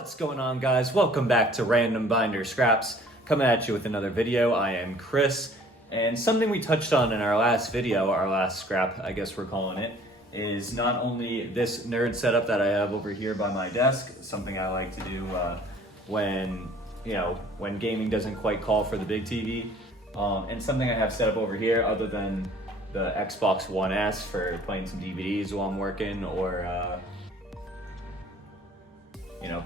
What's going on, guys? Welcome back to Random Binder Scraps. Coming at you with another video. I am Chris, and something we touched on in our last video, our last scrap, I guess we're calling it, is not only this nerd setup that I have over here by my desk, something I like to do when gaming doesn't quite call for the big TV, and something I have set up over here other than the Xbox One S for playing some DVDs while I'm working, or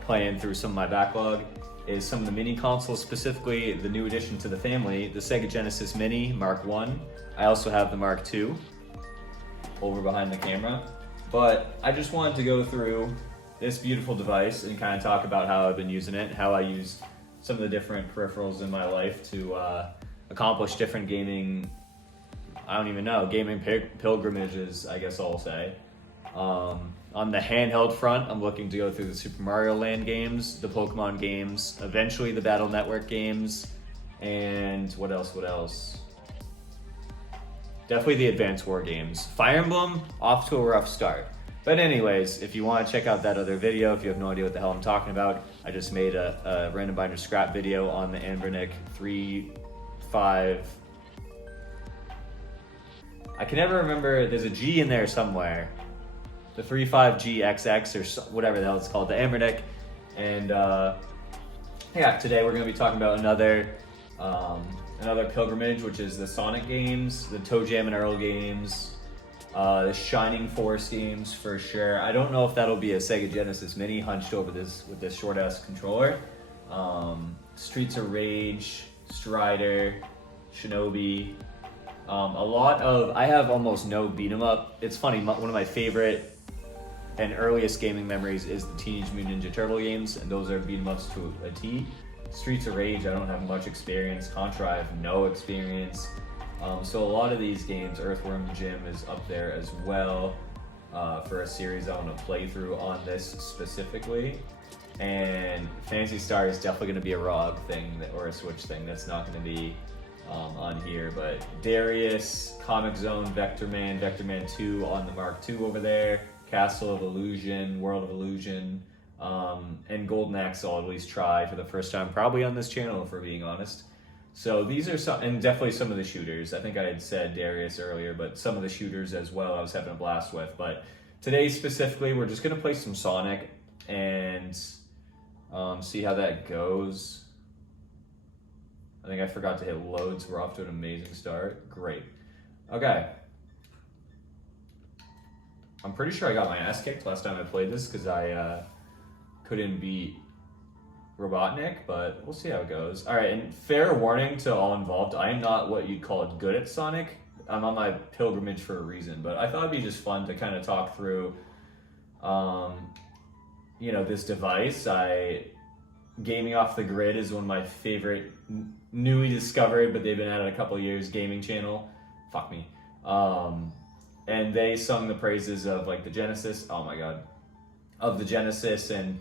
playing through some of my backlog, is some of the mini consoles, specifically the new addition to the family, the Sega Genesis Mini Mark 1. I also have the Mark 2 over behind the camera, but I just wanted to go through this beautiful device and kind of talk about how I've been using it, how I use some of the different peripherals in my life to accomplish different gaming, gaming pilgrimages, I guess I'll say. On the handheld front, I'm looking to go through the Super Mario Land games, the Pokemon games, eventually the Battle Network games, and what else? Definitely the Advance War games. Fire Emblem, off to a rough start. But anyways, if you want to check out that other video, if you have no idea what the hell I'm talking about, I just made a Random Binder Scrap video on the Anbernic 3.5. I can never remember, there's a G in there somewhere. The 35GXX or whatever the hell it's called, the Anbernic. And today we're going to be talking about another pilgrimage, which is the Sonic games, the Toe Jam and Earl games, the Shining Force games for sure. I don't know if that'll be a Sega Genesis Mini hunched over this with this short-ass controller. Streets of Rage, Strider, Shinobi. I have almost no beat 'em up. It's funny, one of my favorite and earliest gaming memories is the Teenage Mutant Ninja Turtle games, and those are beat 'em ups to a T. Streets of Rage, I don't have much experience. Contra, I have no experience. So a lot of these games, Earthworm Jim is up there as well for a series I want to play through on this specifically. And Phantasy Star is definitely going to be a ROG thing or a Switch thing. That's not going to be on here, but Darius, Comic Zone, Vector Man 2 on the Mark II over there, Castle of Illusion, World of Illusion, and Golden Axe I'll at least try for the first time, probably on this channel if we're being honest. So these are some, and definitely some of the shooters. I think I had said Darius earlier, but some of the shooters as well I was having a blast with. But today specifically, we're just going to play some Sonic and see how that goes. I think I forgot to hit load, so we're off to an amazing start. Great. Okay. I'm pretty sure I got my ass kicked last time I played this because I couldn't beat Robotnik, but we'll see how it goes. All right, and fair warning to all involved, I am not what you'd call it good at Sonic. I'm on my pilgrimage for a reason, but I thought it'd be just fun to kind of talk through, this device. Gaming Off the Grid is one of my favorite, newly discovered, but they've been at it a couple of years, gaming channel. Fuck me. And they sung the praises of like the Genesis, oh my god, of the Genesis and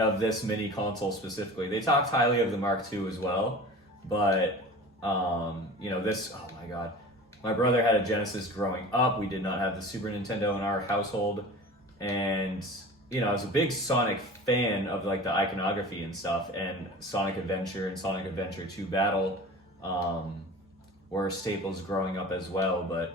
of this mini console specifically. They talked highly of the Mark II as well, but this, oh my god. My brother had a Genesis growing up. We did not have the Super Nintendo in our household, and I was a big Sonic fan of like the iconography and stuff, and Sonic Adventure and Sonic Adventure 2 Battle were staples growing up as well. But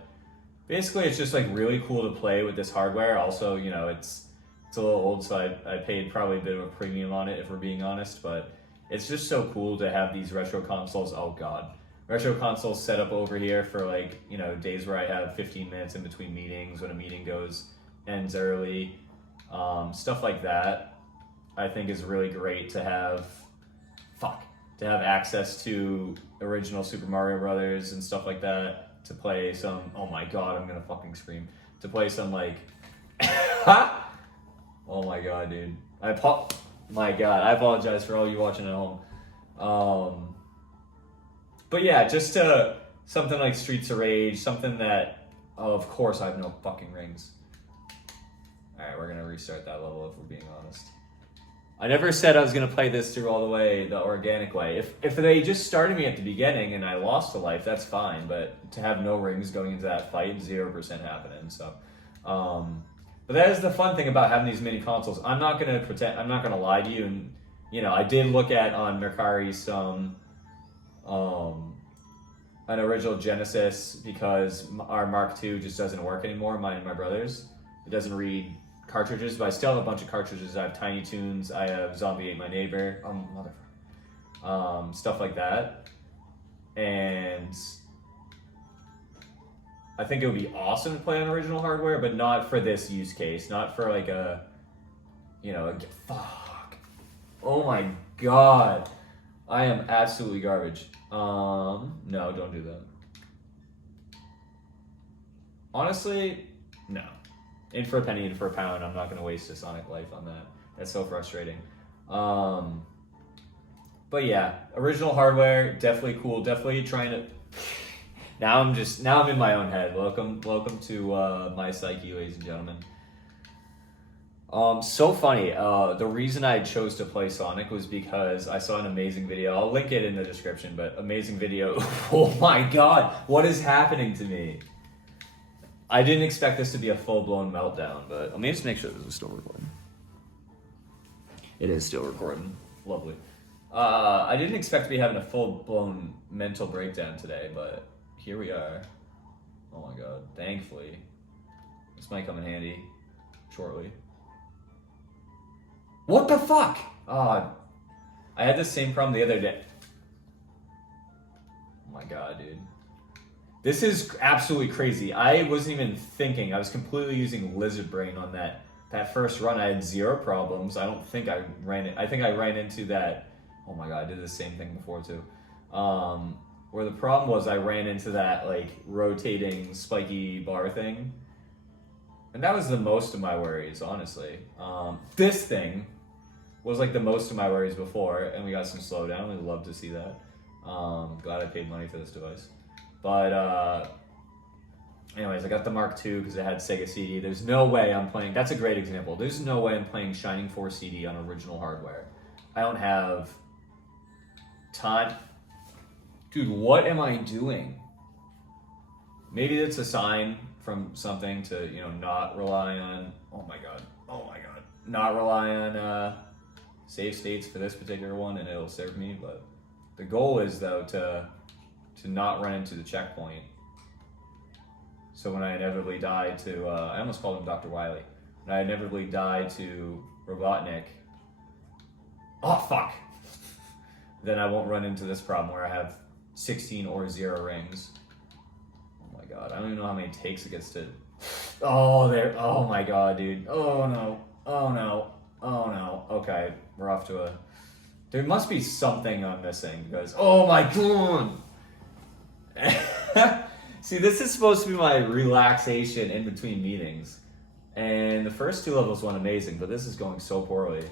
basically, it's just like really cool to play with this hardware. Also, it's a little old, so I paid probably a bit of a premium on it if we're being honest. But it's just so cool to have these retro consoles. Oh god, retro consoles set up over here for like days where I have 15 minutes in between meetings when a meeting ends early. Stuff like that, I think is really great to have. To have access to original Super Mario Brothers and stuff like that. To play some. Oh my god, I'm gonna fucking scream. To play some like. Oh my god, dude. I apologize for all you watching at home. But yeah, just something like Streets of Rage, something that. Oh, of course, I have no fucking rings. Alright, we're gonna restart that level if we're being honest. I never said I was gonna play this through all the way, the organic way. If they just started me at the beginning and I lost a life, that's fine, but to have no rings going into that fight, 0% happening. So, But that is the fun thing about having these mini consoles. I'm not gonna lie to you, and I did look at on Mercari some an original Genesis because our Mark II just doesn't work anymore, mine and my brother's. It doesn't read cartridges, but I still have a bunch of cartridges. I have Tiny Toons, I have Zombie Ate My Neighbor, stuff like that. And I think it would be awesome to play on original hardware, but not for this use case. Not for like fuck. Oh my god. I am absolutely garbage. No, don't do that. Honestly, no. In for a penny, in for a pound. I'm not going to waste a Sonic life on that. That's so frustrating. But yeah, original hardware, definitely cool. Definitely trying to. Now I'm in my own head. Welcome to my psyche, ladies and gentlemen. So funny. The reason I chose to play Sonic was because I saw an amazing video. I'll link it in the description, but amazing video. Oh my god, what is happening to me? I didn't expect this to be a full-blown meltdown, but let me just make sure this is still recording. It is still recording. Lovely. I didn't expect to be having a full-blown mental breakdown today, but here we are. Oh my god, thankfully. This might come in handy shortly. What the fuck? I had the same problem the other day. Oh my god, dude. This is absolutely crazy. I wasn't even thinking. I was completely using lizard brain on that first run. I had zero problems. I don't think I ran it. I think I ran into that. Oh my god, I did the same thing before too. Where the problem was I ran into that like rotating spiky bar thing. And that was the most of my worries, honestly. This thing was like the most of my worries before, and we got some slowdown. We'd love to see that. Glad I paid money for this device. But anyways, I got the Mark II because it had Sega CD. There's no way I'm playing. That's a great example. There's no way I'm playing Shining Force CD on original hardware. I don't have time. Dude, what am I doing? Maybe it's a sign from something to, not rely on, oh my god, not rely on save states for this particular one, and it'll serve me. But the goal is, though, to not run into the checkpoint. So when I inevitably die to, I almost called him Dr. Wily. When I inevitably die to Robotnik, oh fuck, then I won't run into this problem where I have 16 or 0 rings. Oh my god, I don't even know how many takes it gets to. Oh my god, dude. Oh no. Okay, we're off to a. There must be something I'm missing because. Oh my god! See, this is supposed to be my relaxation in between meetings. And the first 2 levels went amazing, but this is going so poorly.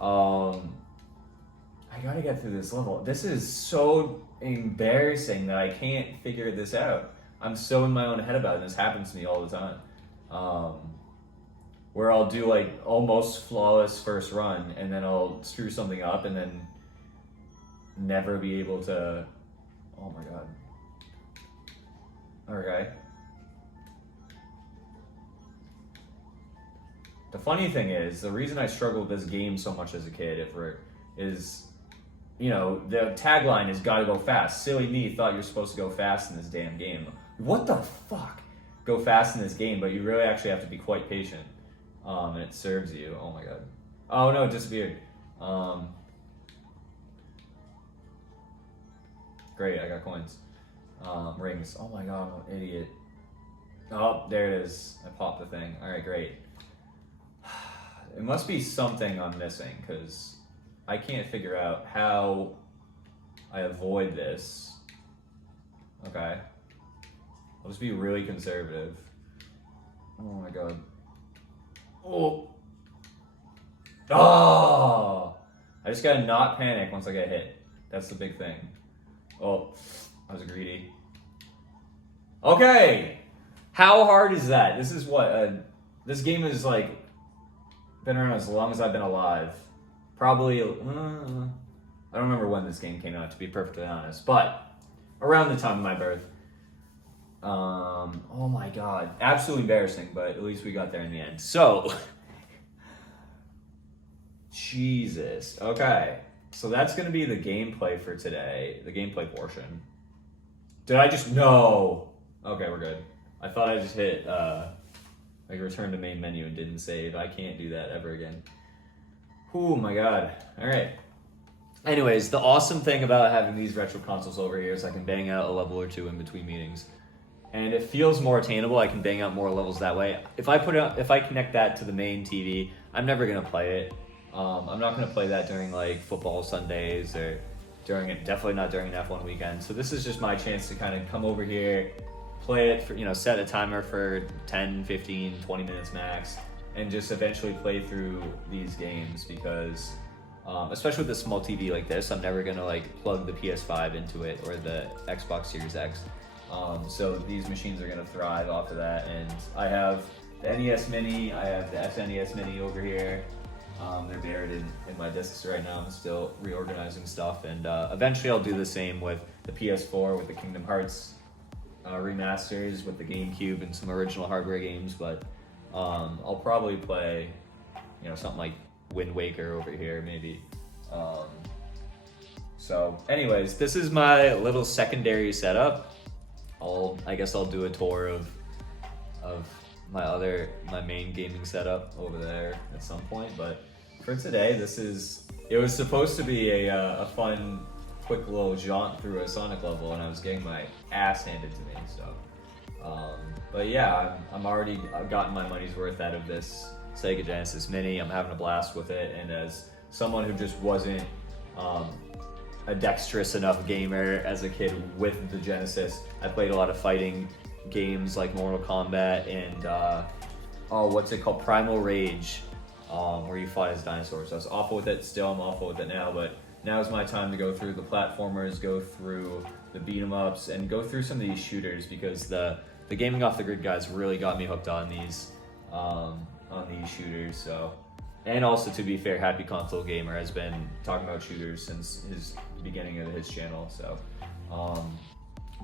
I gotta get through this level. This is so embarrassing that I can't figure this out. I'm so in my own head about it, and this happens to me all the time. Where I'll do like almost flawless first run, and then I'll screw something up, and then never be able to. Oh my god. Okay. The funny thing is, the reason I struggled with this game so much as a kid, is, the tagline is "Gotta go fast." Silly me thought you're supposed to go fast in this damn game. What the fuck? Go fast in this game, but you really actually have to be quite patient. And it serves you. Oh my god. Oh no, it disappeared. Great, I got coins. Rings. Oh my god, I'm an idiot. Oh, there it is. I popped the thing. Alright, great. It must be something I'm missing, because I can't figure out how I avoid this. Okay. I'll just be really conservative. Oh my god. Oh! I just gotta not panic once I get hit. That's the big thing. Oh, I was greedy. Okay! How hard is that? This is what? This game is like been around as long as I've been alive. Probably, I don't remember when this game came out, to be perfectly honest, but around the time of my birth. Oh my god, absolutely embarrassing, but at least we got there in the end. So, Jesus. Okay, so that's gonna be the gameplay for today, the gameplay portion. Did I just, no. Okay, we're good. I thought I just hit, like return to main menu and didn't save. I can't do that ever again. Oh my god. All right. Anyways, the awesome thing about having these retro consoles over here is I can bang out a level or two in between meetings. And it feels more attainable. I can bang out more levels that way. If I connect that to the main TV, I'm never gonna play it. I'm not gonna play that during like football Sundays or definitely not during an F1 weekend. So this is just my chance to kind of come over here, play it for, set a timer for 10, 15, 20 minutes max, and just eventually play through these games because, especially with a small TV like this, I'm never gonna like plug the PS5 into it or the Xbox Series X. So these machines are gonna thrive off of that. And I have the NES Mini, I have the SNES Mini over here. They're buried in my discs right now. I'm still reorganizing stuff, and eventually I'll do the same with the PS4, with the Kingdom Hearts remasters, with the GameCube and some original hardware games. But I'll probably play, something like Wind Waker over here, maybe. So, anyways, this is my little secondary setup. I guess I'll do a tour of my main gaming setup over there at some point, but for today, it was supposed to be a fun, quick little jaunt through a Sonic level, and I was getting my ass handed to me, so. But yeah, I've gotten my money's worth out of this Sega Genesis Mini. I'm having a blast with it, and as someone who just wasn't a dexterous enough gamer as a kid with the Genesis, I played a lot of fighting games like Mortal Kombat and what's it called, Primal Rage, where you fought as dinosaurs. I was awful with it, still I'm awful with it now, but now is my time to go through the platformers, go through the beat 'em ups, and go through some of these shooters, because the gaming off the grid guys really got me hooked on these shooters. So, and also, to be fair, Happy Console Gamer has been talking about shooters since his beginning of his channel. So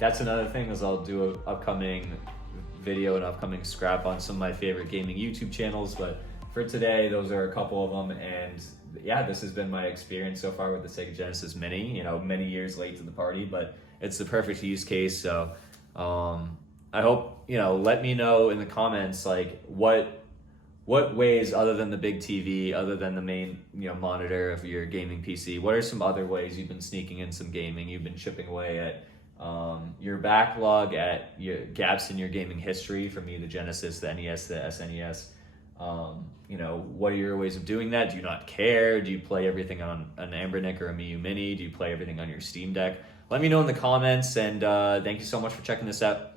that's another thing, is I'll do an upcoming video, an upcoming scrap on some of my favorite gaming YouTube channels. But for today, those are a couple of them. And yeah, this has been my experience so far with the Sega Genesis Mini, many years late to the party, but it's the perfect use case. So I hope, let me know in the comments, like what ways, other than the big TV, other than the main, monitor of your gaming PC, what are some other ways you've been sneaking in some gaming? You've been chipping away at your backlog, at your gaps in your gaming history. For me, the Genesis, the NES, the SNES. What are your ways of doing that? Do you not care? Do you play everything on an Ambernick or a Miu Mini? Do you play everything on your Steam Deck? Let me know in the comments, and thank you so much for checking this out.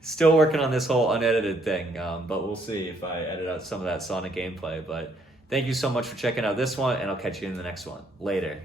Still working on this whole unedited thing, but we'll see if I edit out some of that Sonic gameplay. But thank you so much for checking out this one, and I'll catch you in the next one. Later.